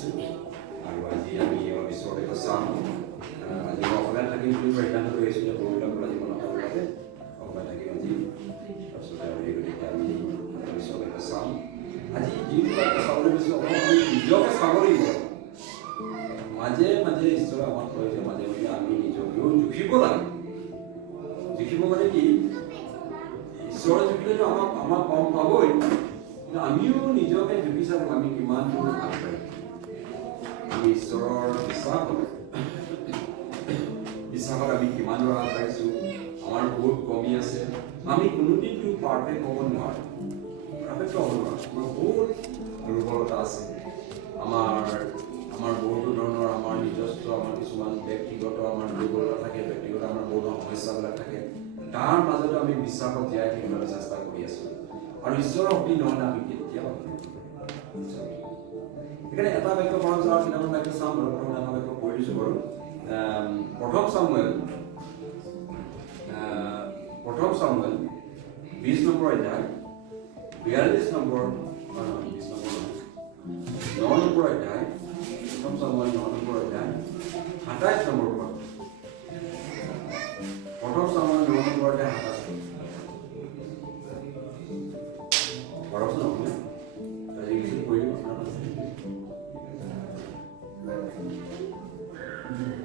কৰিছোঁ আৰু আজি আমি ঈশ্বৰৰ এটা চাম আজি মই অসমীয়াত থাকিম বুলি সিদ্ধান্ত লৈছোঁ যে বহুবিলাকৰ আজি মনত লাগে অসমীয়াত থাকিম আজি তাৰপিছতে আৰু এই গতিকে আমি ঈশ্বৰৰ এটা চাম আজি যিটো চাবলৈ বিচাৰোঁ অকণমান আমি নিজকে চাব লাগিব মাজে মাজে ঈশ্বৰে আমাক কয় যে মাজে মাজে আমি নিজকেও জুখিব লাগে জুখিব মানে কি ঈশ্বৰে জুখিলেতো আমাক কম পাবই কিন্তু আমিও নিজকে জুখি চাব আমি কিমান দূৰ আগবাঢ়িম আমি ঈশ্বৰৰ বিশ্বাসত আমি কিমান দূৰ আগবাঢ়িছোঁ আমাৰ বহুত কমি আছে আমি কোনোদিনটো পাৰফেক্ট হ'ব নোৱাৰোঁ পাৰফেক্ট হ'ব নোৱাৰোঁ আমাৰ বহুত দুৰ্বলতা আছে আমাৰ বহুতো ধৰণৰ আমাৰ নিজস্ব আমাৰ কিছুমান ব্যক্তিগত আমাৰ দুৰ্বলতা থাকে ব্যক্তিগত আমাৰ বহুত সমস্যাবিলাক থাকে তাৰ মাজতো আমি বিশ্বাসত জীয়াই থাকিবলৈ চেষ্টা কৰি আছোঁ আৰু ঈশ্বৰৰ শক্তি নহ'লে আমি কেতিয়াও সেইকাৰণে এটা বাক্য পঢ়া যাওঁ কেইটামান বাক্য চাম বাৰু প্ৰথমে এটা বাক্য পঢ়ি দিছোঁ বাৰু প্ৰথম চামুৱেল 20 নম্বৰ অধ্যায় 42 নম্বৰ 9 নম্বৰ অধ্যায় প্ৰথম চামুৱেল 9 নম্বৰ অধ্যায় 27 নম্বৰ পদ প্ৰথম চামুৱেল 9 নম্বৰ অধ্যায় 27 পঢ়কচোন আপুনি আজি কিছু পঢ়ি দিব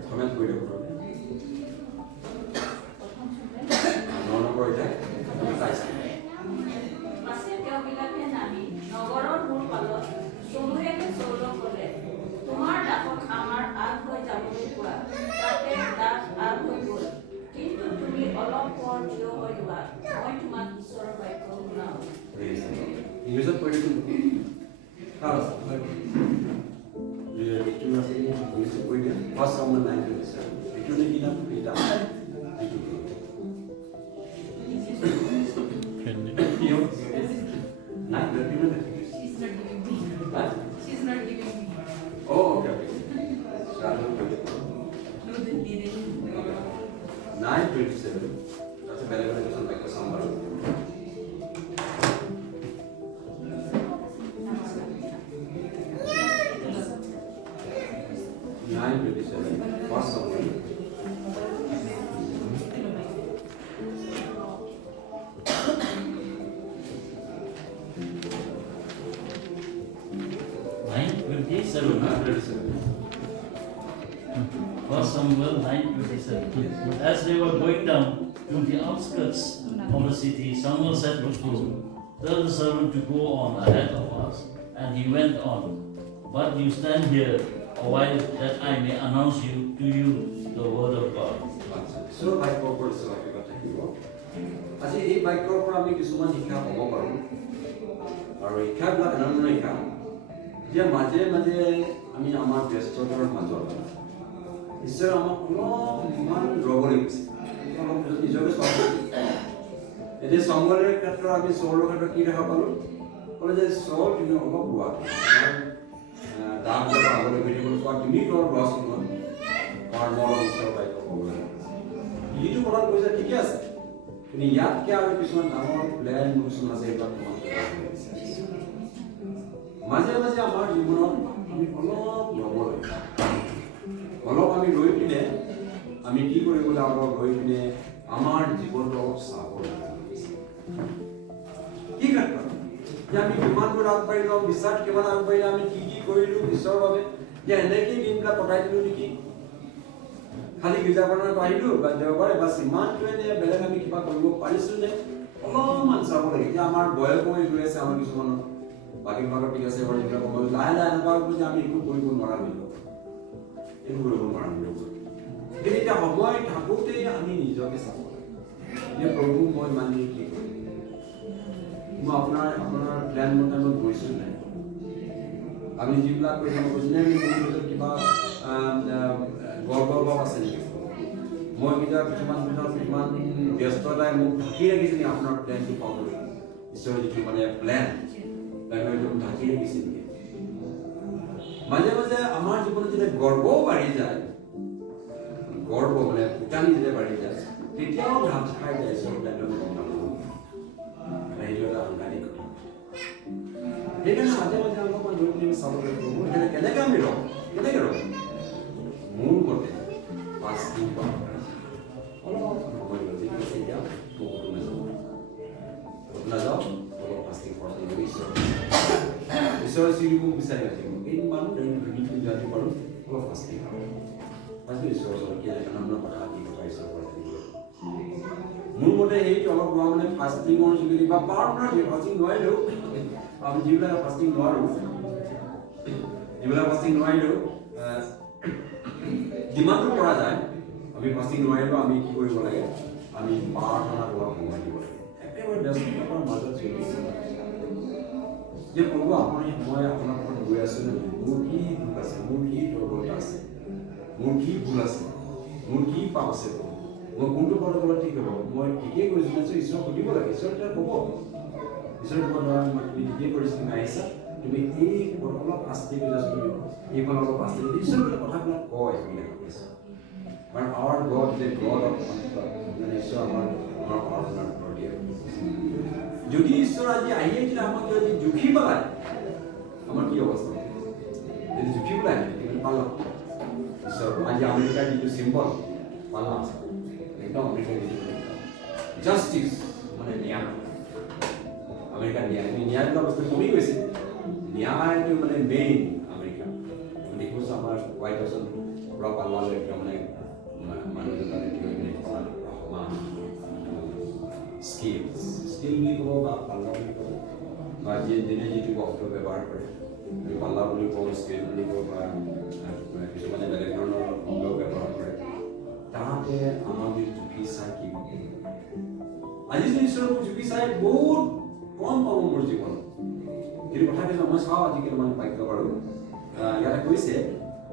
কমেণ্ট কৰি দিব ইংলিছত পঢ়ি দিম ইংলিছত পঢ়ি দিম ফাৰ্ষ্ট চামুৱেল 9:27 এইটো নে কি নাম এটা She's not giving me. Oh, okay. Start with 9:27. That's a better version like the summer. 9:27. First summer. First Samuel 9:27. As they were going down to the outskirts of the city, Samuel said to Saul, "Tell the servant to go on ahead of us." And he went on. "But you stand here a while, that I may announce to you the word of God." So, I go for the servant. আজি এই বাক্যৰ পৰা আমি কিছুমান শিক্ষা পাব পাৰোঁ আৰু শিক্ষাবিলাক এনেধৰণৰ শিক্ষা যে মাজে মাজে আমি আমাৰ ব্যস্ততাৰ মাজত ঈশ্বৰে আমাক অলপমান ৰ'ব লাগিছে অলপ নিজকে চাব এতিয়া চামুৱেলৰ ক্ষেত্ৰত আমি চৌলৰ ক্ষেত্ৰত কি দেখা পালোঁ ক'লে যে চৌল তুমি অলপ ৰোৱা দাম আগলৈ গৈ থাকিবলৈ কোৱা তুমি তোমাৰ ৰোৱাচোন কৰ্মৰ ঈশ্বৰৰ বাক্য ক'বলৈ যিটো কথাত কৈছে ঠিকে আছে কিন্তু ইয়াতকৈ আৰু কিছুমান ডাঙৰ প্লেন কিছুমান আছে এইবিলাক তোমাক মাজে মাজে আমাৰ জীৱনত আমি অলপ ৰ'ব লাগে অলপ আমি ৰৈ পিনে আমি কি কৰিব লাগিব ৰৈ পিনে আমাৰ জীৱনটো অলপ চাব লাগে কি ক্ষেত্ৰত যে আমি কিমান দূৰ আগবাঢ়িলোঁ বিশ্বাস কিমান আগবাঢ়িলে আমি কি কি কৰিলোঁ ঈশ্বৰৰ বাবে যে এনেকেই দিনবিলাক কটাই দিলোঁ নেকি খালি গীৰ্জাখনত আহিলোঁ বা দেওবাৰে বাছ ইমানটোৱে নে বেলেগ আমি কিবা কৰিব পাৰিছোঁ নে অলপমান চাব লাগে যে আমাৰ বয়স হৈ গৈ আছে আমাৰ কিছুমানৰ বাকী ভাগত ঠিক আছে বাৰু এইবিলাক সময় লাহে লাহে এনেকুৱা হ'ব যে আমি একো কৰিব নোৱাৰা হৈ যাওঁ একো কৰিব নোৱাৰা হৈ যাব কিন্তু এতিয়া সময় থাকোঁতেই আমি নিজকে চাব লাগে যে প্ৰভু মই মানি কি কৰিম মই আপোনাৰ প্লেন মতে মই গৈছোঁ নাই আপুনি যিবিলাক কৈছে মই কৈছোঁ নে মোৰ ভিতৰত কিবা গৰ্ব আছে নেকি মই কিছুমান ব্যস্ততাই মোক ঢাকি ৰাখিছে নেকি আপোনাৰ প্লেনটো পাবলৈ ঈশ্বৰৰ যিটো মানে প্লেন ঢাকি ৰাখিছে নেকি মাজে মাজে আমাৰ জীৱনত যেতিয়া গৰ্বও বাঢ়ি যায় গৰ্ব মানে উটানি যেতিয়া বাঢ়ি যায় তেতিয়াও ঢাক খাই যায় ঈশ্বৰৰ প্লেনটো সেইটো এটা সাংঘাতিক কথা সেইকাৰণে মাজে মাজে অলপমান গৈ পিনি চাব লাগিব মোৰ কেনেকৈ আমি ৰওঁ মোৰ মতে ফাষ্টিং কৰা অলপ সময় লৈ ঠিক আছে এতিয়া বহুতো নাযাওঁ অলপ ফাষ্টিং কৰা ঈশ্বৰৰ চিৰিব বিচাৰি ৰাখিব এই মানুহ দুদিনটো যোৱাটো পাৰোঁ অলপ ফাষ্টিং ফাষ্টিং ঈশ্বৰৰ ওচৰত কি নানান কথা কি কথা ঈশ্বৰৰ পৰা মোৰ মতে সেইটো অলপ হোৱা মানে ফাষ্টিঙৰ যোগেদি বা পাৰ্টনাৰ ফাষ্টিং নোৱাৰিলেও আমি যিবিলাক ফাষ্টিং নোৱাৰোঁ যিমানটো পৰা যায় আমি ফাষ্টিং নোৱাৰিলেও আমি কি কৰিব লাগে আমি প্ৰাৰ্থনাত অলপ সময় দিব লাগে একেবাৰে ব্যস্ততাৰ মাজত চলি যে প্ৰভু আপুনি মই আপোনাৰ লগত গৈ আছোঁ মোৰ কি দুখ আছে মোৰ কি দুৰ্বলতা আছে মোৰ কি ভুল আছে মোৰ কি পাপ আছে মই কোনটো পদত গ'লে ঠিক হ'ব মই ঠিকেই কৰিছোঁ নিশ্চয় ঈশ্বৰক সুধিব লাগে ঈশ্বৰ এতিয়া ক'ব ঈশ্বৰ ক'ব নোৱাৰা তুমি ঠিকেই কৰিছা তুমি আহিছা তুমি এই অলপ আস্তে কৰি যাচোন এইখন অলপ আস্তে ঈশ্বৰ বোলে কথাবিলাক কয় এইবিলাক কৈছে কাৰণ our God is a God of ঈশ্বৰ আমাৰ প্ৰাৰ্থনাৰ উত্তৰ দিয়ে যদি ঈশ্বৰ আজি আহিয়ে যদি আমাক যদি জুখি পেলায় আমাৰ কি অৱস্থা যদি জুখি পেলায় তেতিয়াহ'লে পাল্লা ঈশ্বৰ আজি আমেৰিকাৰ যিটো চিম্বল পাল্লা আছে একদম আমেৰিকাৰ যিটো জাষ্টিচ মানে ন্যায় আমেৰিকাৰ ন্যায় বোলা বস্তু কমি গৈছে ন্যায়টো মানে মেইন আমেৰিকা দেখিছোঁ আমাৰ হোৱাইট হাউচত পুৰা পাল্লালৈ একদম মানে মানুহজন মানে কি হৈ পিনে স্কিল বুলি ক'ব বা পাল্লা বুলি ক'ব বা যোনে যিটো শব্দ ব্যৱহাৰ কৰে পাল্লা বুলি কওঁ স্কেল বুলি কওঁ বা কিছুমানে বেলেগ ধৰণৰ শব্দ ব্যৱহাৰ কৰে তাহাঁতে আমাক জুখি চাই কি আজি যদি ঈশ্বৰক জুখি চাই বহুত কম পাব মোৰ জীৱনত কিন্তু কথা কিছুমান মই চাওঁ আজি কেইটামান বাক্য বাৰু ইয়াতে কৈছে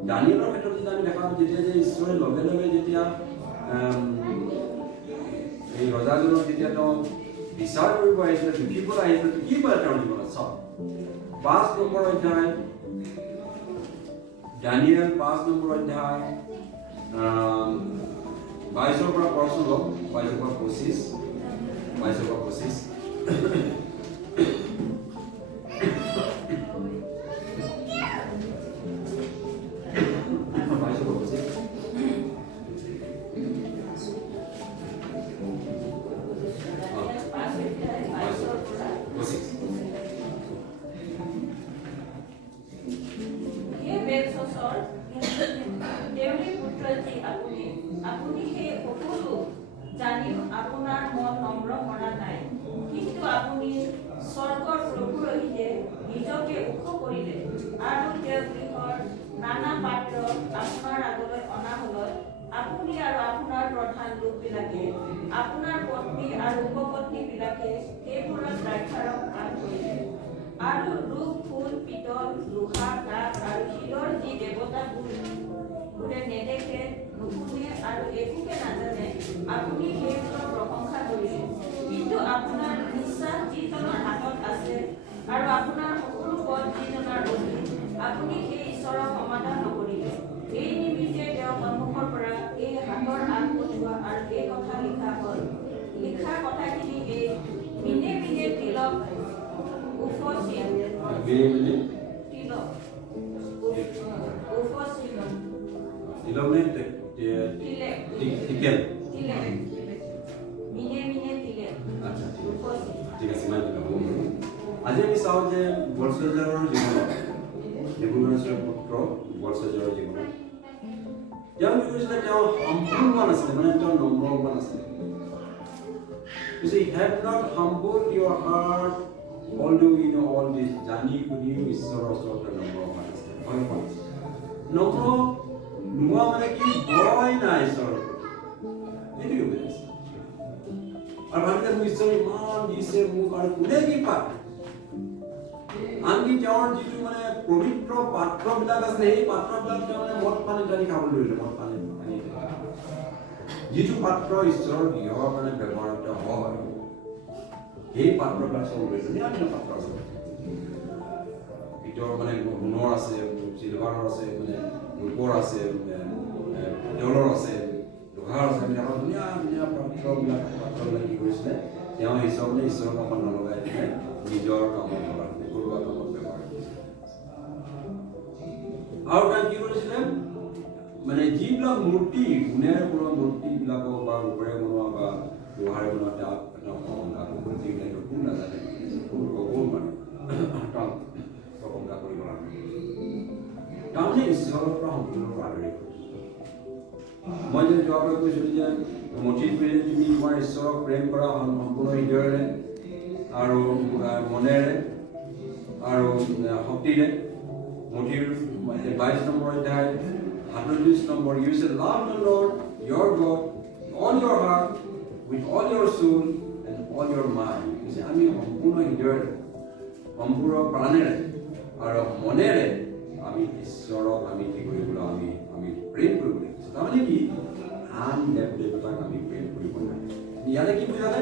দানিয়েলৰ ক্ষেত্ৰত যদি আমি দেখা পাওঁ যেতিয়া যে ঈশ্বৰে লগে লগে যেতিয়া এই ৰজাজনক যেতিয়া তেওঁ বিচাৰ কৰিব আহিছিলে জুখিবলৈ আহিছিলে কি কৰে তেওঁৰ জীৱনত চাওক 5 নম্বৰ অধ্যায় দানিয়েল 5 নম্বৰ অধ্যায় 22 পৰা পঢ়ছো লওক 22 পৰা 25 আপুনি সেই সকলো জানিও আপোনাৰ মন নম্ৰ কৰা নাই কিন্তু আপুনি স্বৰ্গৰ প্ৰভুৰ ৰহিতে নিজকে ওখ কৰিলে আৰু তেওঁৰ গৃহৰ নানা পাত্ৰ আপোনাৰ আগলৈ অনা হলত আপুনি আৰু আপোনাৰ প্ৰধান লোকবিলাকে আপোনাৰ পত্নী আৰু উপপত্নীবিলাকে সেইবোৰত দ্ৰাক্ষাৰস পান কৰিলে আৰু ৰূপ ফুল পিতল লোহা কাঠ আৰু শিলৰ যি দেৱতাবোৰে নেদেখে নুশুনে আৰু একোকে নাজানে আপুনি সেইবোৰৰ প্ৰশংসা কৰিলে কিন্তু আপোনাৰ বিশ্বাস যিজনৰ হাতত আছে আৰু আপোনাৰ সকলো পদ যিজনৰ অধীন আপুনি সেই ঈশ্বৰৰ সমাধান নকৰিলে এই নিমিত্তে তেওঁৰ সন্মুখৰ পৰা এই হাতৰ আগ পঠোৱা আৰু এই কথা লিখা হ'ল লিখা কথাখিনি এই মিনে মিনে তিলক উপচিল আজি আমি চাওঁ যে বলছেজাৰৰ জীৱনত নেবুকদনেছৰৰ পুত্ৰ বলছেজাৰৰ জীৱনত তেওঁ কি কৰিছিলে তেওঁ সম্পূৰ্ণ নাছিলে মানে তেওঁ নম্ৰৱান আছিলে You see, have not humbled your heart, although you know all this. জানি শুনিও ঈশ্বৰৰ ওচৰত নম্ৰৱান আছিলে নম্ৰ নোহোৱা মানে কি ভয় নাই ঈশ্বৰৰ এইটোৱে বুজিছে আৰু ভাবিলে মোক ঈশ্বৰে ইমান দিছে মোক আৰু কোনে কি পায় আনকি তেওঁৰ যিটো মানে পবিত্ৰ পাত্ৰবিলাক আছে সেই পাত্ৰবিলাক তেওঁ মানে মদ পানী জানি খাবলৈ ধৰিলে মদ পানী যিটো পাত্ৰ ঈশ্বৰৰ গৃহৰ মানে ব্যৱহৃত হয় সেই পাত্ৰবিলাক চব ধুনীয়া ধুনীয়া পাত্ৰ আছে ভিতৰত মানে সোণৰ আছে চিলভাৰৰ আছে মানে ৰূপৰ আছে পিতলৰ আছে লোহাৰ আছে এইবিলাকৰ ধুনীয়া ধুনীয়া পাত্ৰবিলাক কি কৰিছিলে তেওঁ ঈশ্বৰক অকণ নলগাই পেলাই নিজৰ কামত ঘৰুৱা কামত ব্যৱহাৰ আৰু তাক কি কৰিছিলে মানে যিবিলাক মূৰ্তি গুণেৰে বনোৱা মূৰ্তিবিলাকক বা ৰূপেৰে বনোৱা বা লোহাৰে বনোৱা তাক এটা প্ৰশংসা কৰিব যিবিলাকে কোন নাজানে কোন ক'বও নোৱাৰে তাক প্ৰশংসা কৰিব লাগে তাৰমানে ঈশ্বৰৰ পৰা সম্পূৰ্ণৰূপে আদৰি মই যদি যোৱাবাৰ কৈছিলোঁ যে মঠিত পঢ়ি তুমি তোমাৰ ঈশ্বৰক প্ৰেম কৰা সম্পূৰ্ণ হৃদয়েৰে আৰু মনেৰে আৰু শক্তিৰে মঠিৰ 22 নম্বৰ অধ্যায় 38 number you shall love the Lord your God all your heart with all your soul and all your mind আমি সম্পূৰ্ণ হৃদয়েৰে সম্পূৰ্ণ প্ৰাণেৰে আৰু মনেৰে আমি ঈশ্বৰক আমি কি কৰিবলৈ আমি প্ৰেম কৰিব লাগিব তাৰমানে কি আন দেৱ দেৱতাক আমি প্ৰেম কৰিব লাগে ইয়াতে কি বুজালে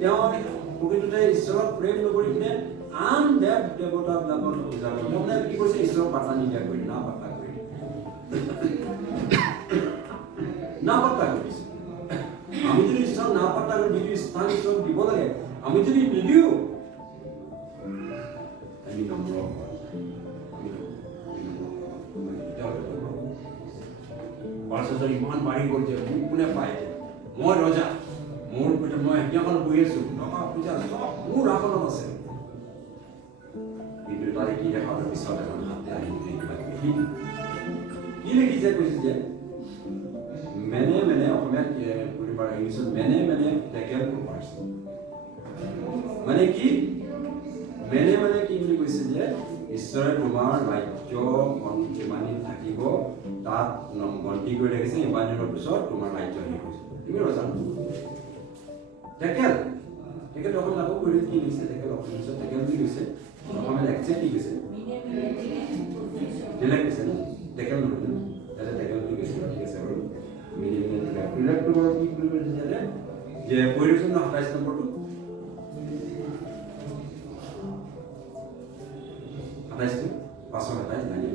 তেওঁ প্ৰকৃততে ঈশ্বৰক প্ৰেম নকৰি কিনে আন দেৱ দেৱতাবিলাকৰ পূজা কৰে মানে কি কৈছে ঈশ্বৰক পাত্তা নিদিয়া কৰি না পাত্তা কৰি না পাত্তা কৰিছে আমি যদি ঈশ্বৰ না পাত্তা কৰি যিটো স্থান ঈশ্বৰক দিব লাগে আমি যদি নিদিওঁ আমি নম্ৰ পাৰ্চেল ইমান বাঢ়ি গ'ল যে মোক কোনে পায় মই ৰজা মোৰ মই হেতিয়াখন বহি আছোঁ টকা পইচা চব মোৰ ৰাখনত আছে কিন্তু তাৰে কি দেখা পিছত এখন হাতে আহি কি লিখিছে কৈছে যে মেনে মেনে অসমীয়াত কৰিব ইংলিছত মেনে মেনে টেকেল প্ৰপাৰ্চ মানে কি মেনে মানে কি বুলি কৈছে যে ঈশ্বৰে তোমাৰ ৰাজ্য যিমানি থাকিব তাত গন্তি কৰি ৰাখিছে ইমান দিনৰ পিছত তোমাৰ ৰাজ্য শেষ হৈছে তুমি ৰজা টেকেল টেকেল অসমত আকৌ কৰি কি লিখিছে টেকেল অসমত টেকেল বুলি কৈছে অসমত একচেপ্ট কি কৈছে দিলে কৈছে ন টেকেল নহয় ন তাতে টেকেল বুলি কৈছে ঠিক আছে বাৰু মিনি মিনি ৰিলেক্ট কৰিব কি কৰিব দিছিলে যে পৰিৱেশন 27 নম্বৰটো 27 527 জানি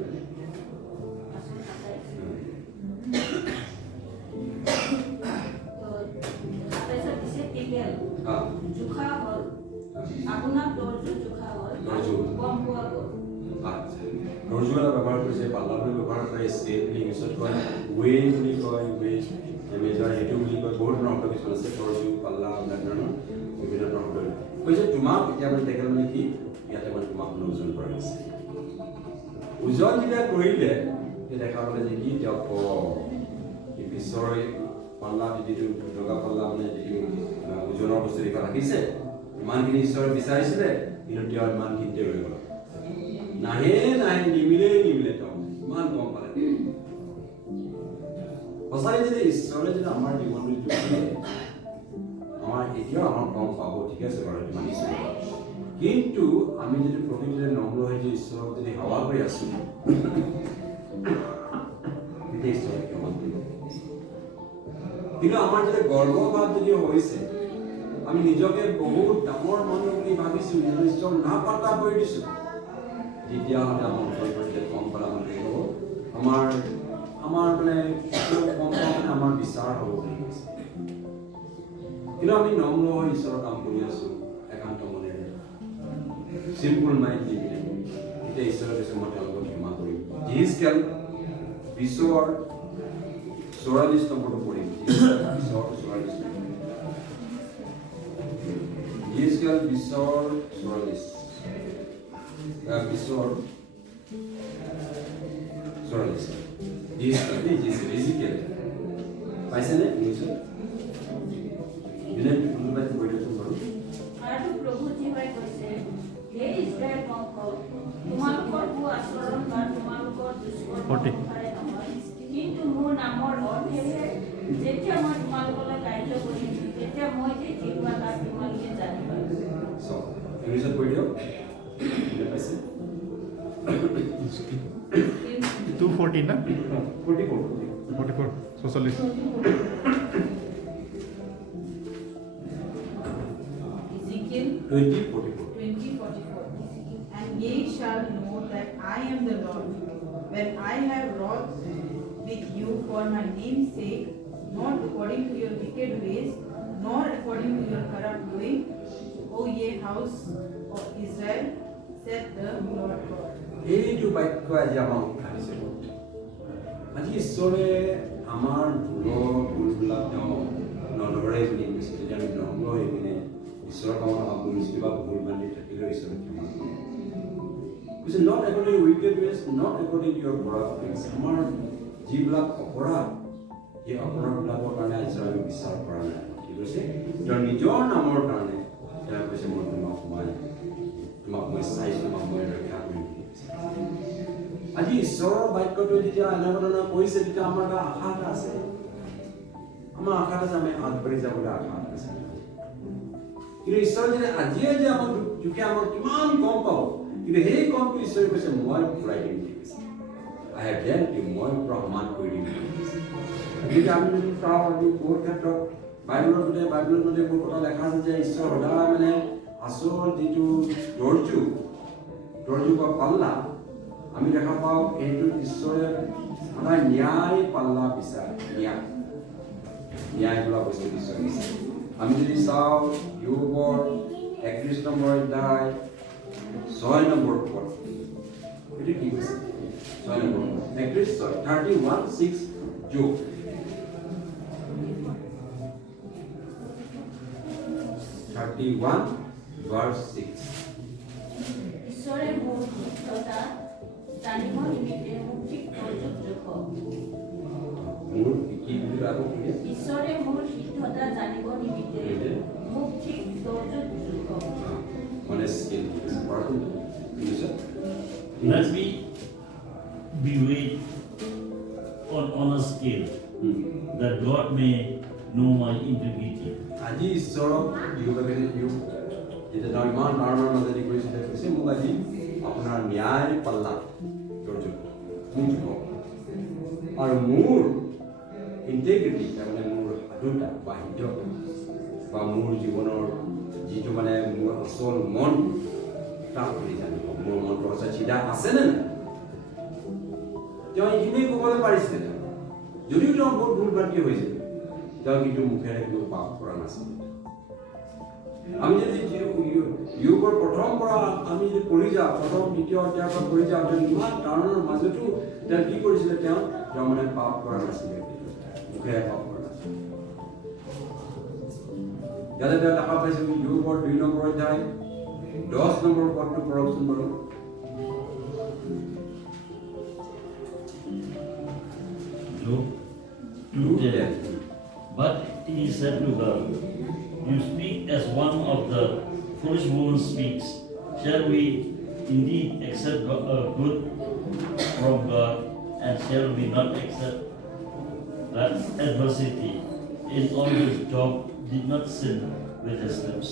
জোখা হল আপোনাৰ দৰ্জু জোখা হল কম পোৱা গ'ল দৰ্জুৱালা ব্যৱহাৰ কৰিছে পাল্লালৈ ব্যৱহাৰ কৰে স্কেল বুলি ইংলিছত কয় ৱে বুলি কয় ৱে মেজাৰ সেইটো বুলি কয় বহুত ধৰণৰ শব্দ কিছুমান আছে দৰ্জু পাল্লা ধৰণৰ বিভিন্ন ধৰণৰ শব্দ কৈছে তোমাক এতিয়া মানে টেকেল মানে কি ইয়াতে মানে তোমাক ওজন কৰা হৈছে ওজন যেতিয়া কৰিলে দেখা পালে যে কি তেওঁক পিছৰ পাল্লা যিটো দুটকা পাল্লা মানে যিটো ওজনৰ বস্তু লিখা ৰাখিছে ইমানখিনি ঈশ্বৰে বিচাৰিছিলে কিন্তু তেওঁ ইমানখিনিতে ৰৈ গ'ল নাহে নিমিলে তেওঁ ইমান কম পালে সঁচাই যদি ঈশ্বৰে যদি আমাৰ জীৱনটো দিয়ে আমাৰ এতিয়াও আমাৰ কম পাব ঠিক আছে বাৰু মানিছোঁ কিন্তু আমি যদি প্ৰকৃতিৰে নম্ৰ হৈ যে ঈশ্বৰক যদি সেৱা কৰি আছোঁ তেতিয়া ঈশ্বৰে ক্ষমা কৰিব কিন্তু আমাৰ যদি গৰ্বভাৱ যদি হৈছে আমি নিজকে বহুত ডাঙৰ মানুহ বুলি ভাবিছোঁ ঈশ্বৰ নাপাত্তা কৰি দিছোঁ তেতিয়াহ'লে আমাৰ ওচৰত কম কৰা মানে আমাৰ মানে কম মানে আমাৰ বিচাৰ হ'ব বুলি কৈছে কিন্তু আমি নম্ৰ হৈ ঈশ্বৰৰ কাম কৰি আছোঁ একান্ত মনেৰে চিম্পল মাইণ্ড দি পিনে এতিয়া ঈশ্বৰৰ পিছত মই তেওঁলোকক ক্ষমা কৰিম যিজকেল বিশ্বৰ 44 নম্বৰটো পঢ়িম বিশ্বৰ 44 যিজকেল বিশ্বৰ 44 বিশ্বৰ 44 যিজকেল পাইছেনে নিশ্চয় দিনে কোনোবাই কৈ দিয়কচোন বাৰু আৰু প্ৰভু জীৱাই কৈছে হে ইছৰাইল বংশ তোমালোকৰ ভুল আচৰণ বা তোমালোকৰ দুষ্কৰ্ম নহয় কিন্তু মোৰ নামৰ অৰ্থেহে যেতিয়া মই তোমালোকলৈ কাৰ্য কৰিম তেতিয়া মই যে জিহুৱা তাক তোমালোকে জানিবা ইংলিছত কৈ দিয়ক পাইছে 214 na 44 socialist Ezekiel 20:44 and ye shall know that I am the Lord when I have wrought with you for my name's sake not according to your wicked ways nor according to your corrupt doing O ye house of Israel said the Lord God এইটো বাক্য আজি আমাৰ উঠাইছে আজি ঈশ্বৰে আমাৰ ভুলবিলাক তেওঁ নধৰে বুলি কৈছে। যদি আমি নম্ৰ হৈ পিনে ঈশ্বৰৰ কামত আপুনি কিবা ভুল বান্ধি থাকিলেও ঈশ্বৰে ক্ষমা কৰে। কৈছে not according wicked ways, not according your corrupt doings. আমাৰ যিবিলাক অপৰাধ, সেই অপৰাধবিলাকৰ কাৰণে ঈশ্বৰে আমি বিচাৰ কৰা নাই। কি কৈছে? তেওঁৰ নিজৰ নামৰ কাৰণে তেওঁ কৈছে মই তোমাক মই চাইছোঁ, তোমাক মই ৰক্ষা কৰিম। আজি ঈশ্বৰৰ বাক্যটো যেতিয়া এনেধৰণে কৈছে, তেতিয়া আমাৰ এটা আশা এটা আছে। আমাৰ আশা আছে, আমি আগবাঢ়ি যাবলৈ আশা আছে। কিন্তু ঈশ্বৰ যদি আজিয়ে যে আমাক দুখে আমাক কিমান কম পাব, কিন্তু সেই কমটো ঈশ্বৰে কৈছে মই ঘূৰাই দিম বুলি কৈছে। আই হেভ ডেল্ট ইউ, মই সমান কৰি দিম। গতিকে আমি যদি চাওঁ আজি বহুত ক্ষেত্ৰত বাইবেলত বহুত কথা লেখা আছে যে ঈশ্বৰ সদায় মানে আচল যিটো দৰ্জু বা পাল্লা আমি দেখা পাওঁ, এইটো ঈশ্বৰে সদায় ন্যায় পাল্লা বিচাৰে। ন্যায় বোলা বস্তু ঈশ্বৰ বিচাৰে। আমি যদি চাওঁ যোগৰ 31 নম্বৰ অধ্যায় 6 নম্বৰ পদ, এইটো কি কৈছে? 6 নম্বৰ 31:6 যোগ 31:6। ঈশ্বৰে মোৰ শুদ্ধতা জানিব নিমিত্তে মোক ঠিক দৰ্জুত জোখক। ঈশ্বৰে মোৰ সিদ্ধতা জানিব নিমিত্তে মোক ঠিক দৰ্জুত জোখক। Let me be weighed on a scale that God may know my integrity. আজি ঈশ্বৰক যেতিয়া ইমান ডাঙৰ মাজেদি কৰিছিলে, কৈছে মোক আজি আপোনাৰ ন্যায় পাল্লা দৰ্জুত মোক জোখক। আৰু মোৰ ইণ্টেগ্ৰিটি, তাৰমানে মোৰ সাধুতা বা সিদ্ধতা বা মোৰ জীৱনৰ যিটো মানে মোৰ আচল মন, তাক আপুনি জানিব। মোৰ মনটো সঁচা চিধা আছেনে নাই, তেওঁ এইখিনিয়ে ক'বলৈ পাৰিছিলে। যদিও তেওঁ বহুত ভুল ভ্ৰান্তি হৈছিল, তেওঁ কিন্তু মুখেৰে কোনো পাপ কৰা নাছিল। আমি যদি যোগৰ প্ৰথম পৰা আমি যদি পঢ়ি যাওঁ, প্ৰথম দ্বিতীয় অধ্যায়ৰ পৰা পঢ়ি যাওঁ, তেওঁ ইমান কাৰণৰ মাজতো তেওঁ কি কৰিছিলে? তেওঁ মানে পাপ কৰা নাছিলে, মুখেৰে পাপ কৰা নাছিলে। ইয়াতে তেওঁ দেখা পাইছোঁ যোগৰ 2 নম্বৰ অধ্যায় 10 নম্বৰ পদটো পঢ়কচোন বাৰু। Job 2:10. But he said to her, you speak as one of the foolish woman speaks. Shall we indeed accept good from God, and shall we not accept that adversity? In all this, Job did not sin with his lips.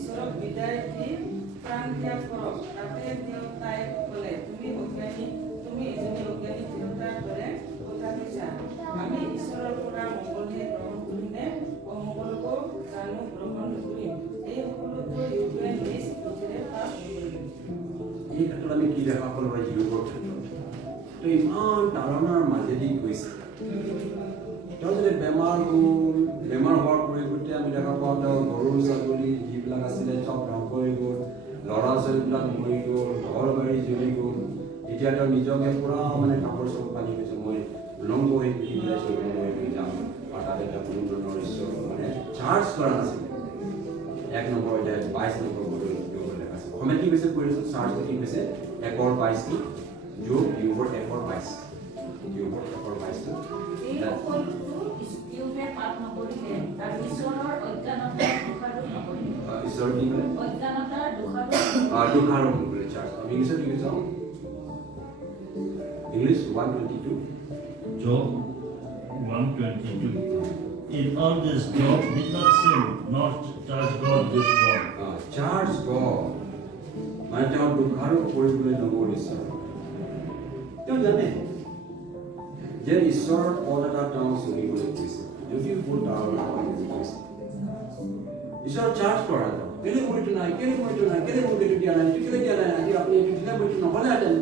ঈশ্বৰক বিদায় দি প্ৰাণ ত্যাগ কৰক। তাতে তেওঁ তাইক ক'লে, তুমি এজনী অজ্ঞানী তিৰোতাৰ দৰে কথা কৈছা। আমি ঈশ্বৰৰ পৰা মংগলহে গ্ৰহণ কৰিমনে অমংগলকো জানো গ্ৰহণ নকৰিম? এই সকলোতো যোগে নিজ বুদ্ধিৰে পাপ নকৰিব। এই ক্ষেত্ৰত আমি কি দেখা পালোঁ? যোগৰ ক্ষেত্ৰত তেওঁ ইমান তাৰণাৰ মাজেদি গৈছে। তেওঁ যদি বেমাৰ হোৱাৰ পৰিৱৰ্তে আমি দেখা পাওঁ তেওঁ গৰু ছাগলী যিবিলাক আছিলে চব ধ্বংস হৈ গ'ল, ল'ৰা ছোৱালীবিলাক মৰি গ'ল, ঘৰ বাৰী জ্বলি গ'ল। এতিয়া তেওঁ নিজকে পুৰা মানে কাপোৰ চব পানী গৈছে, মই উলংগ হৈ পিঠি পেলাইছোঁ, মই যাম। আৰু তাতে তেওঁ কোনো ধৰণৰ ঈশ্বৰ মানে চাৰ্জ কৰা নাছিলে। 1 নম্বৰ অধ্যায় 22 নম্বৰ পদত লেখা আছে। অসমীয়াত কি কৈছে কৰিছোঁ? চাৰ্জটো কি কৈছে? 1:22 যোগ 1:22 যোগৰ 1:22। পাপ নকৰিলে আৰু ঈশ্বৰৰ অজ্ঞানতাৰ দোষাৰোপ নকৰিলে। ঈশ্বৰ কি কৰে? অজ্ঞানতাৰ দোষাৰোপ নকৰিলে। চাৰ্জ আমি ইংলিছত কি কৈছোঁ? English 1:22 Job 1:22. In all this, Job did not sin, nor charge God with wrong. Charge God, মানে তেওঁ দোষাৰোপ কৰিবলৈ নগ'ল ঈশ্বৰ। তেওঁ জানে যে ঈশ্বৰৰ পদ এটা তেওঁ চলিবলৈ কৈছে, যদিও বহুত ডাঙৰ কৈছে। ঈশ্বৰ চাৰ্জ কৰা তেওঁ, কেলে মইটো নাই, কেলে মইটো দিয়া নাই, কেলে দিয়া নাই, আজি আপুনি এইটো দিলে মইটো নহ'লেহেঁতেন,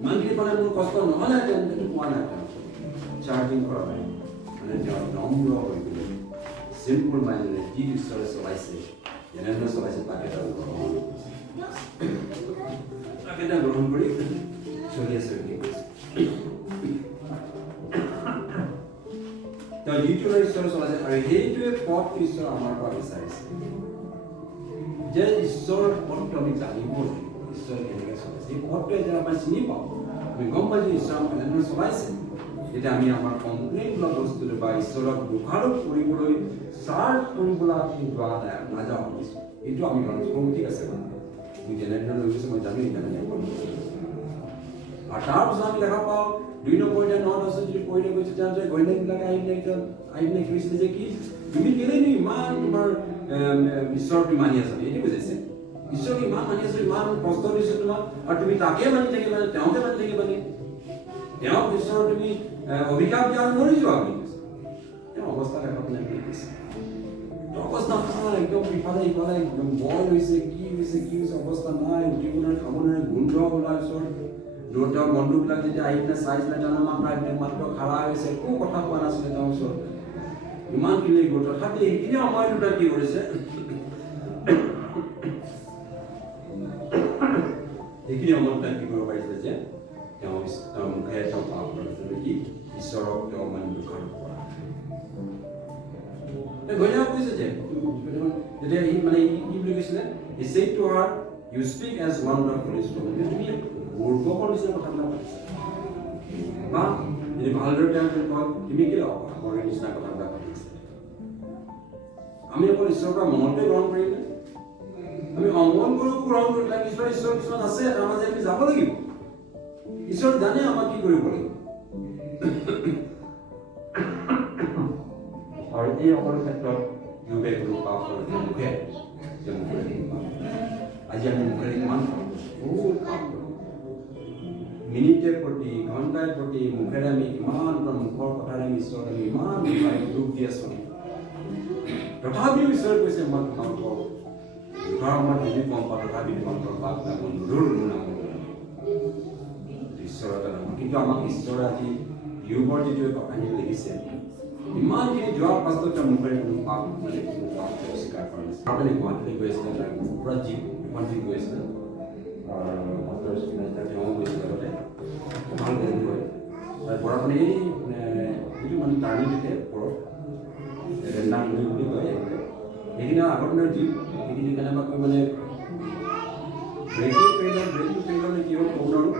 ইমানখিনি পালে মোৰ কষ্ট নহ'লেহেঁতেন, সেইটো কোৱা নাই তেওঁ। চাৰ্জিং কৰা নাই। মানে তেওঁ নম্ৰ হৈ গ'লে চিম্পুল মাইণ্ডেৰে যি ঈশ্বৰে চলাইছে যেনেধৰণে চলাইছে তাকে তেওঁ গ্ৰহণ কৰিছে তাকে তেওঁ গ্ৰহণ কৰি চলি আছে বুলি কৈছে তেওঁ যিটো ঈশ্বৰে চলাইছে আৰু সেইটোৱে পথ ঈশ্বৰ আমাৰ পৰা বিচাৰিছে যে ঈশ্বৰৰ পথটো আমি জানিব লাগিব ঈশ্বৰ কেনেকৈ চলাইছে এই পথটো এতিয়া আমাৰ চিনি পাওঁ আমি গম পাইছোঁ ঈশ্বৰ আমাক এনেধৰণে চলাইছে এতিয়া আমি আমাৰ কমপ্লেইন বোলা বস্তুটো বা ঈশ্বৰক দোষাৰোপ কৰিবলৈ চাৰ্চ কৰিবলৈ আমি যোৱা নাই নাযাওঁ এইটো আমি লঞ্চ কৰোঁ ঠিক আছে তুমি যেনেধৰণে লৈ গৈছে মই জানো সেইকাৰণে আৰু তাৰপিছত আমি দেখা পাওঁ 2 নম্বৰ 9-10 যদি পঢ়িলে গৈছে যে ঘৈণীয়েকবিলাকে আহি পিনে কৈছিলে যে কি তুমি কেলেনো ইমান তোমাৰ ঈশ্বৰটো মানি আছা এইটো বুজাইছে ঈশ্বৰক ইমান মানি আছো ইমান কষ্ট দিছোঁ তোমাক আৰু তুমি তাকে মানি থাকিবা তেওঁকে মানি থাকিবা নেকি তেওঁক ঈশ্বৰ তুমি অভিশাপ দিয়া মৰি যোৱা বুলি কৈছে তেওঁ অৱস্থা দেখা পিনে কি কৈছে অৱস্থা একদম ইফালে একদম বয় হৈছে কি হৈছে অৱস্থা নাই উঠিব নাই খাব নাই গোন্ধ ওলাই ওচৰত তেওঁৰ বন্ধুবিলাক যেতিয়া আহি পিনে চাইছিলে তেওঁ মাত্ৰ খাৰা হৈছে একো কথা কোৱা নাছিলে তেওঁৰ ওচৰত ইমানখিনি গ'ল তথাপি সেইখিনি সময়টোতে কি কৰিছে সেইখিনি সময়ত কি কৰিব পাৰিছিলে যে তেওঁ মুখে তেওঁ পাপ কৰিছিলে কি ঈশ্বৰক তেওঁ মানে দোষাৰোপ কৰা ঘৈণীয়েক কৈছে যে যেতিয়া সি মানে কি বুলি কৈছিলে he said to her you speak as one of the police তুমি মূৰ্খৰ নিচিনা কথাবিলাক পাতিছা বা যদি ভালদৰে তেওঁ কয় তুমি কি আমাৰ নিচিনা কথাবিলাক পাতিছা আমি অকল ঈশ্বৰৰ পৰা মনতে গ্ৰহণ কৰিলে আমি অংগন কৰোঁ গ্ৰহণ কৰি তাক ঈশ্বৰ কিছুমান আছে তাৰ মাজে আমি যাব লাগিব ঈশ্বৰ জানে আমাক কি কৰিব লাগিব আৰু এই সকলো ক্ষেত্ৰত যোগে কোনো পাপ কৰে মুখে আজি আমি মুখেৰে কিমান বহুত পাপ কৰোঁ মিনিটে প্ৰতি ঘণ্টাৰ প্ৰতি মুখেৰে আমি ইমান মুখৰ কথাৰে আমি ঈশ্বৰক আমি ইমান দুখ দি আছোঁ তথাপিও ঈশ্বৰে কৈছে মই তোমালোকক দুখৰ মই যদি গম পাওঁ তথাপিও তোমালোকৰ পাপ নাম নধৰো নাম ঈশ্বৰৰ এটা নাম কিন্তু আমাক ঈশ্বৰে আজি ইউবৰ যিটো কাহিনী লিখিছে ইমানখিনি যোৱাৰ পাছত তেওঁ মুখেৰে কোনো পাপ মানে কোনো পাপ অস্বীকাৰ কৰা নাছিল আপুনি গুৱাহাটীলৈ গৈ আছিলে তাৰ পুৰা জীপ এখন জীপ গৈ আছিলে তেওঁ গৈছিলে আগতে ভালকৈ গৈ তাৰ পৰা মানে এই যিটো মানে টাৰ্ণিং থাকে ওপৰত ৰেণ্ডাৰ বুলি কয় সেইখিনি আগৰ দিনৰ জীপ সেইখিনি কেনেবাকৈ মানে ব্ৰেকিং ফেইলৰ কি হ'ল ক'ব নোৱাৰোঁ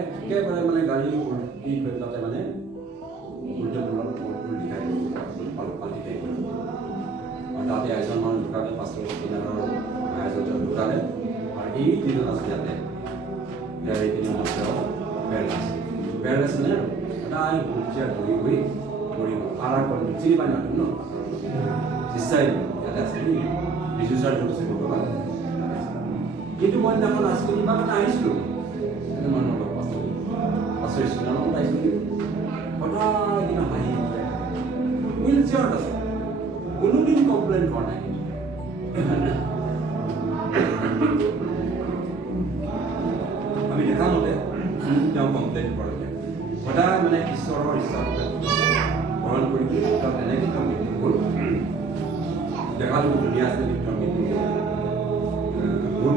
একেবাৰে মানে গাড়ী উল্টি হৈ তাতে মানে পাল্টি থাকিব আৰু তাতে এজন মানুহ ঢুকালে পাছৰ কিনাৰৰ এজন ঢুকালে আৰু এই যিজন আছে ইয়াতে এইখিনি তেওঁ বেৰ আছে নে তাই হুইলচেয়াৰ ধৰি গৈ মৰি গ'ল আৰাক চিনি পাই নাথাকোঁ ন নিশ্চয় ইয়াতে আছে বিজু ছাৰ য'ত আছে বৰ্তমান কিন্তু মই দিনাখন আছিলোঁ কিবা কাৰণে আহিছিলোঁ মানুহৰ লগত পাছৰ স্কুলৰ লগত আহিছিলোঁ সদায় কিনা হাঁহি হুইল চেয়াৰত আছে কোনোদিন কমপ্লেইন কৰা নাই আমি দেখা মতে তেওঁ কমপ্লেইন কৰে সদায় মানে ঈশ্বৰৰ ইচ্ছা গ্ৰহণ কৰি তেওঁ তেনেকৈ তেওঁ মৃত্যু হ'ল দেখালো ধুনীয়া আছে তেওঁ মৃত্যু হ'ল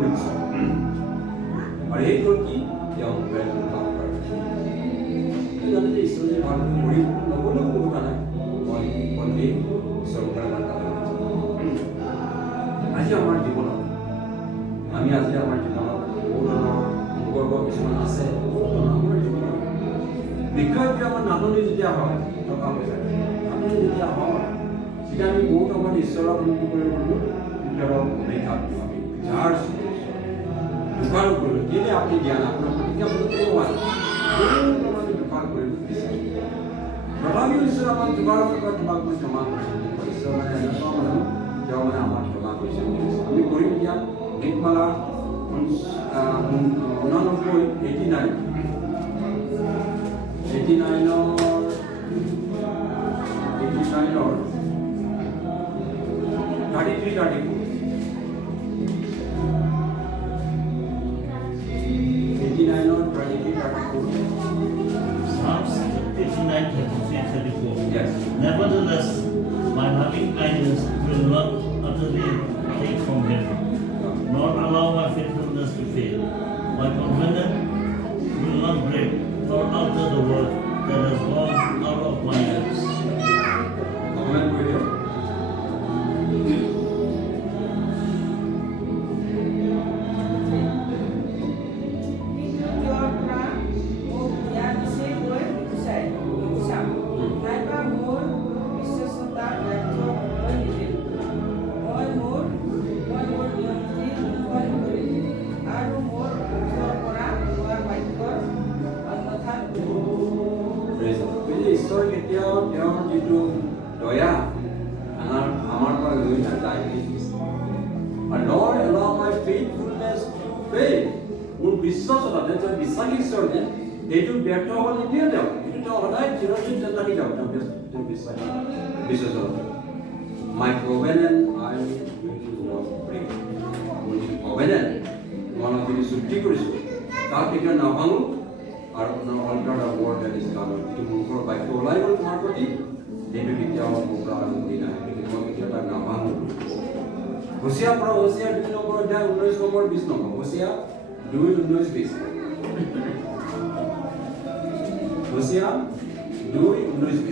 আৰু সেইটো কি তেওঁ পাপ কৰে জানে যে ঈশ্বৰে ভাল কৰি নগ'লেও কোনো কথা নাই মই এই ঈশ্বৰৰ আজি আমাৰ জীৱনত আমি আজি আমাৰ জীৱনত বহু ধৰণৰ গৰ্ব কিছুমান আছে আমাৰ জীৱনত বিশেষকৈ আমাৰ নাটনি যেতিয়া হয় টকা পইচা নাটনি যেতিয়া হয় তেতিয়া আমি বহুত সময়ত ঈশ্বৰক অনুভৱ কৰিব পাৰোঁ ঈশ্বৰক অভিশাপ দিওঁ আমি যাৰ দোকান কৰিলোঁ কেলে আপুনি দিয়া নাই আপোনাৰ প্ৰতিজ্ঞা আপুনি কৰিব নোৱাৰে আমি দোকান কৰিব বিচাৰোঁ তথাপিও ঈশ্বৰ আমাক দোকানৰ পৰা তোমাক মই ক্ষমা কৰিছোঁ ঈশ্বৰ মানে এনেকুৱা মানুহ তেওঁ মানে আমাক ক্ষমা কৰিছে বুলি কৈছে আমি কৰিম এতিয়া গীতমালা 89, 33, 34. Yes. Nevertheless, my loving kindness will not utterly take from him, nor allow my faithfulness to fail. My covenant will not break, nor alter the word that has gone out of my lips. Amen. ঈশ্বৰ কেতিয়াও তেওঁৰ যিটো দয়া আমাৰ পৰা লৈ নাযায়। Lord, allow my faithfulness to fail. মোৰ বিশ্বাসতা যে বিশ্বাসী ঈশ্বৰ যে এইটো ব্যৰ্থ হ'ব নিদিয়ে তেওঁ, এইটো তেওঁ সদায় চিৰদিন থাকি যাব তেওঁ বিশ্বাসতা। My covenant I will not break. মোৰ যিটো covenant তোমালোক যদি চুক্তি কৰিছোঁ তাক কেতিয়াও নাভাঙো। আৰু alter the word that is কাম, যিটো মুখৰ বাক্য ওলাই গ'ল তোমাৰ প্ৰতি সেইটো কেতিয়াও মোৰ পৰা মুক্তি নাই, কিন্তু মই কেতিয়াও তাক নাভাঙো। হোশিয়াৰ পৰা হোশিয়াৰ 2 নম্বৰ অধ্যায় 19 number 20 number হোশিয়াৰ 2:19-20 হোশিয়াৰ 2:19-20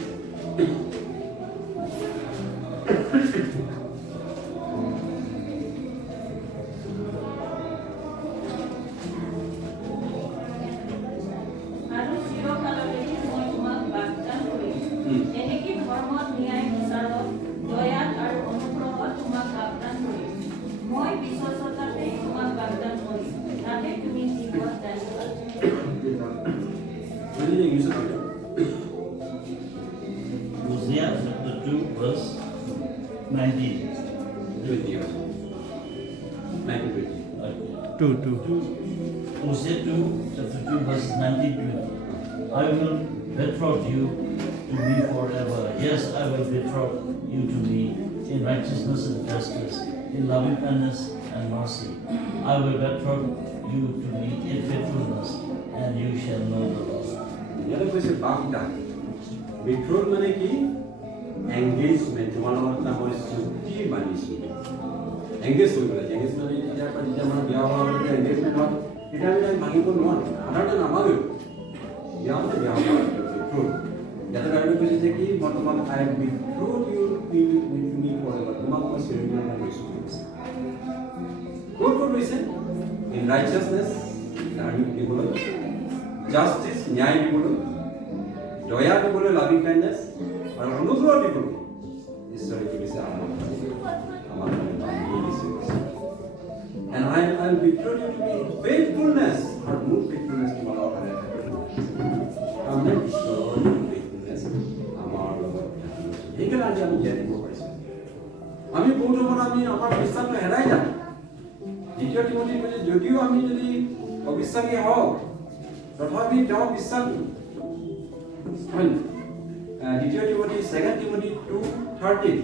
Hosea chapter 2 verse 19. 20. Two. Hosea 2 chapter 2 verse 19-20. I will betroth you to me forever. Yes, I will betroth you to me in righteousness and justice, in loving kindness and mercy. I will betroth you to me in faithfulness, and you shall know the Lord. ইয়াতে কৈছে বাগদা বিট্ৰোল মানে কি engagement, তোমাৰ লগত মই চুক্তি বান্ধিছোঁ। Engage কৰিব লাগে, এংগেজ মানে যেতিয়া আমাৰ বিয়া হোৱা এংগেজমেণ্ট হয় তেতিয়া আমি ভাঙিব নোৱাৰোঁ, সাধাৰণতে নাভাঙেও বিয়া হ'লে বিয়া হ'ব বিট্ৰোল। ইয়াতে কাৰণে কৈছে যে কি মই তোমাক আই বিট্ৰোল ইউ উইথ মি ফৰএভাৰ, তোমাক মই চিৰদিনৰ কাৰণে লৈছোঁ। ক'ত লৈছে? ইন ৰাইচাছনেছ, ধাৰ্মিক দিবলৈ, জাষ্টিছ ন্যায় দিবলৈ, দয়া দিবলৈ, লাভিং কাইণ্ডনেছ আৰু অনুগ্ৰহ দিবলৈ ঈশ্বৰে কি দিছে আমাৰ and I will betroth you to me in faithfulness, and মোৰ faithfulness তোমাৰ লগত থাকিব। আমেন। ঈশ্বৰৰ faithfulness আমাৰ লগত থাকিব। সেইকাৰণে আজি আমি জীয়াই থাকিব পাৰিছোঁ। আমি বহুত সময়ত আমি আমাৰ বিশ্বাসটো হেৰাই যাওঁ। দ্বিতীয় তিমোথী কৈছে যদিও আমি যদি অবিশ্বাসী হওঁ তথাপি তেওঁ বিশ্বাসী। দ্বিতীয় তিমোথী 2 Timothy 2:13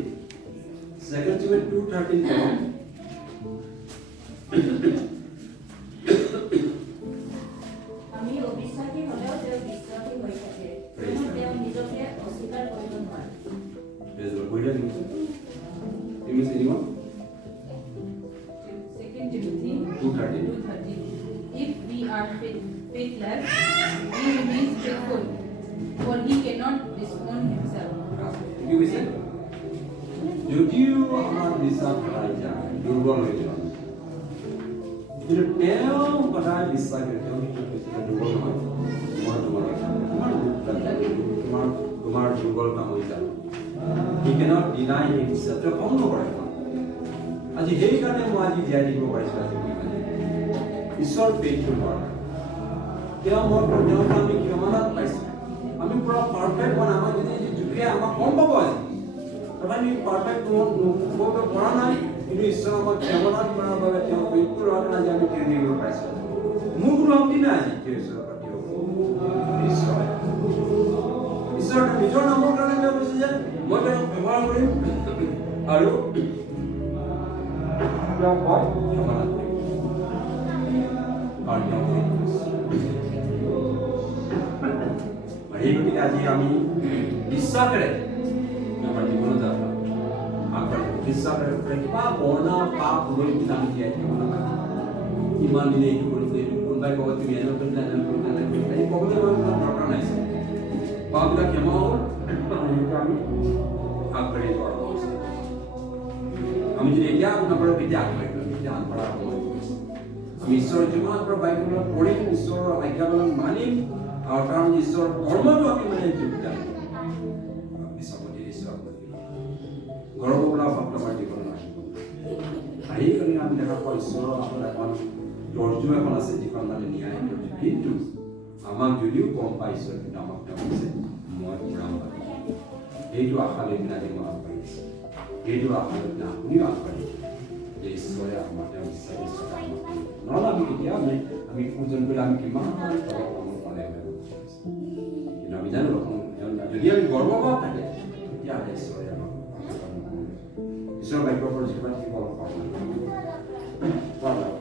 2 Timothy 2:13 আমি অবিশ্বাসী হ'লেও তেওঁ বিশ্বাসী হৈ থাকে, তেওঁ নিজকে অস্বীকাৰ কৰিব নোৱাৰে। If we are faithless, he remains faithful, for he cannot disown himself. যদিও আমাৰ বিশ্বাস হেৰাই যায়, দুৰ্বল হৈ যায়, কিন্তু তেওঁ সদায় বিশ্বাস কৰে, তেওঁ দুৰ্বল নহয়। তোমাৰ দুৰ্বলতা হৈ যাব। He cannot deny himself. তেওঁ খং নকৰে। আজি সেইকাৰণে মই আজি জীয়াই থাকিব পাৰিছোঁ। আজি ঈশ্বৰ ফেইথফুল হয়। তেওঁ আমি ক্ষমতাত পাইছোঁ। আমি পুৰা পাৰফেক্ট হোৱা নাই। আমাক যদি জোখে আমাক কম পাব আজি, তথাপি পাৰফেক্ট হ'ব পৰা নাই, কিন্তু ঈশ্বৰ আমাক ক্ষমতাত কৰাৰ বাবে তেওঁ ফেইথফুল হোৱাৰ কাৰণে আজি আমি থিয় দিব পাৰিছোঁ। মোৰ কোনো শক্তি নাই আজি থিয় ঈশ্বৰৰ পৰা থিয় হ'ব। ঈশ্বৰ নিজৰ নামৰ কাৰণে তেওঁ কৈছে যে মই তেওঁক ব্যৱহাৰ কৰিম আৰু তেওঁক মই ক্ষমতাত কৰিম। আৰু সেই গতিকে আজি আমি বিশ্বাসেৰে বিশ্বাস কিবা বৰ্ণা পাপ লৈ পিনে আমি জীয়াই থাকিব নালাগে ইমান দিনে এইটো কৰিব এইটো কোনোবাই ক'ব তুমি এনে কৰিলা এই ক'বলৈ ইমান দৰকাৰ নাই পাপবিলাক ক্ষমা হ'ল আমি আগবাঢ়ি যোৱাৰ হৈছে আমি যদি এতিয়া নকৰোঁ তেতিয়া আগবাঢ়ি গ'লো তেতিয়া আগবঢ়াৰ সময় আমি ঈশ্বৰৰ যিমান পৰা বাইবেলত পঢ়িম ঈশ্বৰৰ আজ্ঞাবিলাক মানিম আৰু কাৰণ ঈশ্বৰৰ কৰ্মটো আমি মানে যোগদান আমি চাবনি ঈশ্বৰ গৌৰৱ বোলা ভক্ত আমাৰ জীৱনত আহিব আহি কৰি আমি দেখা পাওঁ ঈশ্বৰৰ আপোনাৰ এখন দৰ্জু এখন আছে যিখন মানে ন্যায় দৰ্জু কিন্তু আমাক যদিও গম পাইছোঁ কিন্তু আমাক তেওঁ কৈছে মই ঘূৰাম এইটো আশা লৈ কিনে আজি মই আগবাঢ়িছোঁ এইটো আশা লৈ কিনে আপুনিও আগবাঢ়িছে যে ঈশ্বৰে আমাৰ তেওঁ বিচাৰি নহ'লে আমি কেতিয়া আমি পূজন কৰিলে আমি কিমান তলত কাম পালে কিন্তু আমি জানো যদি আমি গৰ্বভাৱ থাকে তেতিয়াহ'লে ঈশ্বৰে আমাক ঈশ্বৰৰ বাক্যৰ পৰা যিমান থাকিব অলপ